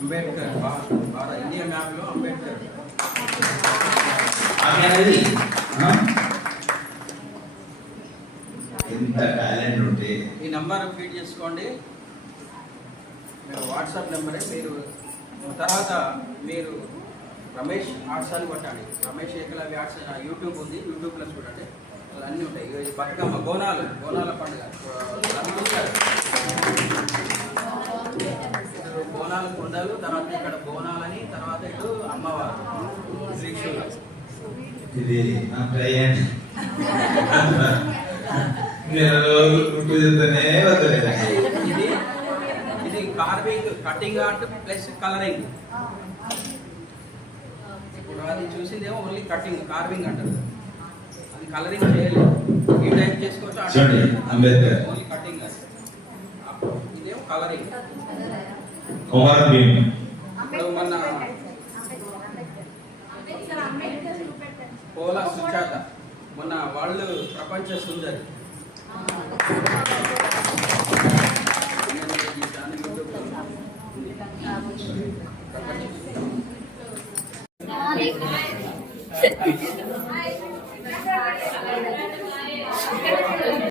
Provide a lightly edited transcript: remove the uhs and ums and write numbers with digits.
Ambedkar India map లో అంబేద్కర్ ఎంత talent ఉంటే ఈ నంబర్ ఫీడ్ చేసుకోండి. మీరు వాట్సాప్ నెంబరే. మీరు తర్వాత మీరు రమేష్ ఆర్ట్స్ అని కొట్టండి. రమేష్ ఏకలవ్య ఆర్ట్స్ యూట్యూబ్ ఉంది, యూట్యూబ్లో చూడండి, అన్నీ ఉంటాయి. ఇది బతుకమ్మ బోనాల పండుగ బోనాల కుండలు, తర్వాత ఇక్కడ బోనాలని, తర్వాత ఇటు అమ్మవారు శ్రీశూలం. ఇది ఇది carving, cutting art plus colouring. ఇప్పుడు అది చూసిందేమో ఓన్లీ కటింగ్, కార్వింగ్ అంటారు. అది కలరింగ్ చేయలేదు. ఈ టైప్ చేసుకోవచ్చు, అంబేద్కర్ ఓన్లీ కటింగ్. ఇదేమో కలరింగ్. ఇప్పుడు మన పోలా సుజాత మొన్న వాళ్ళు ప్రపంచ సుందరి ప్రపంచ